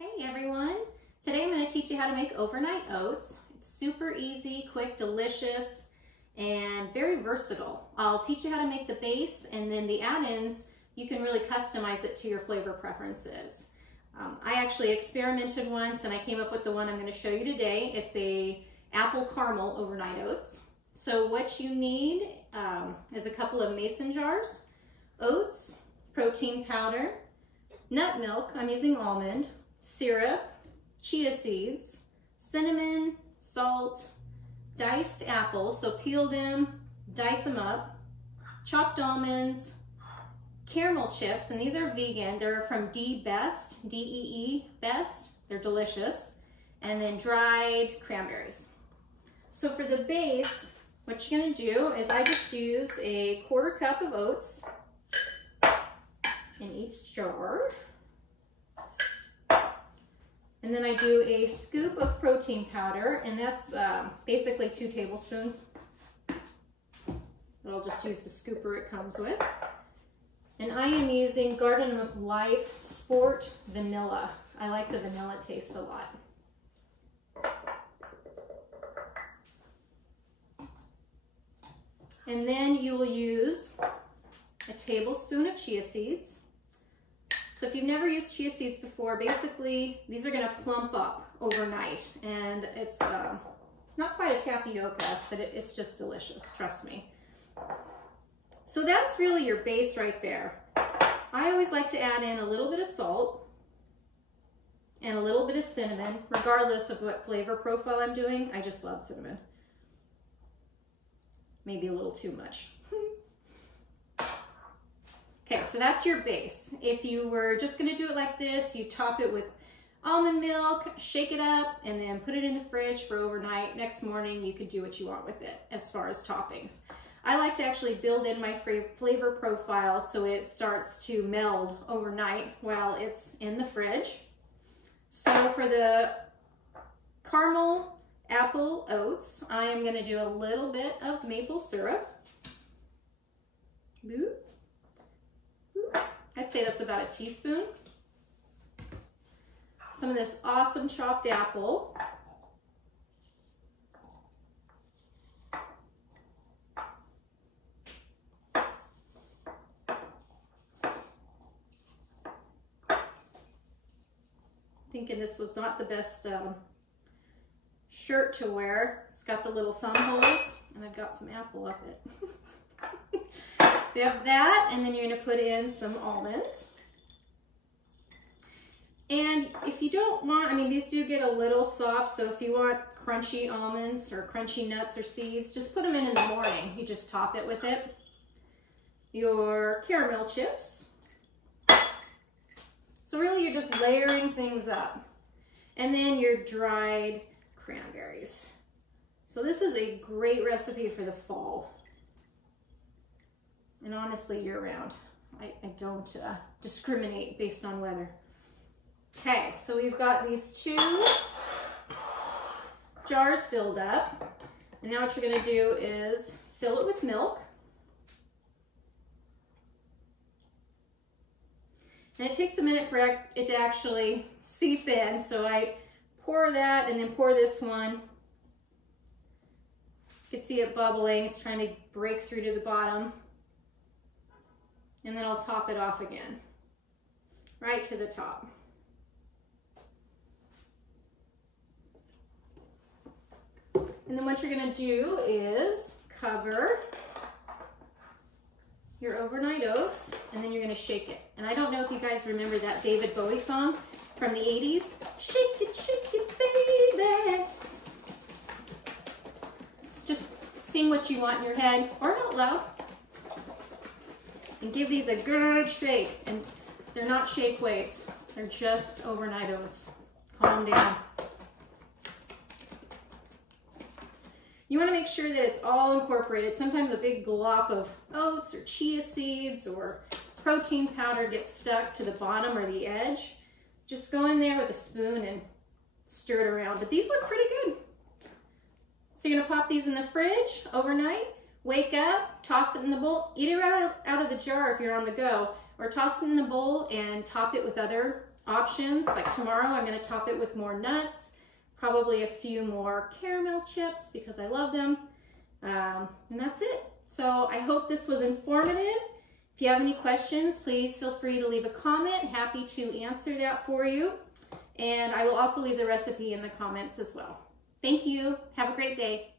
Hey everyone! Today I'm going to teach you how to make overnight oats. It's super easy, quick, delicious, and very versatile. I'll teach you how to make the base, and then the add-ins, you can really customize it to your flavor preferences. I actually experimented once and I came up with the one I'm going to show you today. It's a apple caramel overnight oats. So what you need is a couple of mason jars, oats, protein powder, nut milk, I'm using almond, syrup, chia seeds, cinnamon, salt, diced apples, so peel them, dice them up, chopped almonds, caramel chips, and these are vegan. They're from tbsp, D-E-E, best. They're delicious. And then dried cranberries. So for the base, what you're gonna do is I just use a 1/4 cup of oats in each jar. And then I do a scoop of protein powder, and that's basically 2 tablespoons. I'll just use the scooper it comes with. And I am using Garden of Life Sport Vanilla. I like the vanilla taste a lot. And then you will use a tablespoon of chia seeds. So if you've never used chia seeds before, basically these are gonna plump up overnight, and it's not quite a tapioca, but it's just delicious, trust me. So that's really your base right there. I always like to add in a little bit of salt and a little bit of cinnamon, regardless of what flavor profile I'm doing. I just love cinnamon. Maybe a little too much. Okay, so that's your base. If you were just gonna do it like this, you top it with almond milk, shake it up, and then put it in the fridge for overnight. Next morning, you could do what you want with it as far as toppings. I like to actually build in my flavor profile so it starts to meld overnight while it's in the fridge. So for the caramel apple oats, I am gonna do a little bit of maple syrup. Boop. I'd say that's about a teaspoon. Some of this awesome chopped apple. Thinking this was not the best shirt to wear. It's got the little thumb holes, and I've got some apple up it. So you have that, and then you're going to put in some almonds. And if you don't want, I mean, these do get a little soft, so if you want crunchy almonds or crunchy nuts or seeds, just put them in the morning. You just top it with it. Your caramel chips. So really you're just layering things up. And then your dried cranberries. So this is a great recipe for the fall. And honestly, year-round. I don't discriminate based on weather. Okay, so we've got these 2 jars filled up. And now what you're gonna do is fill it with milk. And it takes a minute for it to actually seep in. So I pour that and then pour this one. You can see it bubbling. It's trying to break through to the bottom. And then I'll top it off again, right to the top. And then what you're gonna do is cover your overnight oats, and then you're gonna shake it. And I don't know if you guys remember that David Bowie song from the 80s. Shake it, baby. So just sing what you want in your head or out loud. And give these a good shake. And they're not shake weights. They're just overnight oats. Calm down. You want to make sure that it's all incorporated. Sometimes a big glop of oats or chia seeds or protein powder gets stuck to the bottom or the edge. Just go in there with a spoon and stir it around. But these look pretty good. So you're going to pop these in the fridge overnight. Wake up, toss it in the bowl, eat it out of the jar if you're on the go, or toss it in the bowl and top it with other options. Like tomorrow, I'm going to top it with more nuts, probably a few more caramel chips because I love them. And that's it. So I hope this was informative. If you have any questions, please feel free to leave a comment. Happy to answer that for you. And I will also leave the recipe in the comments as well. Thank you. Have a great day.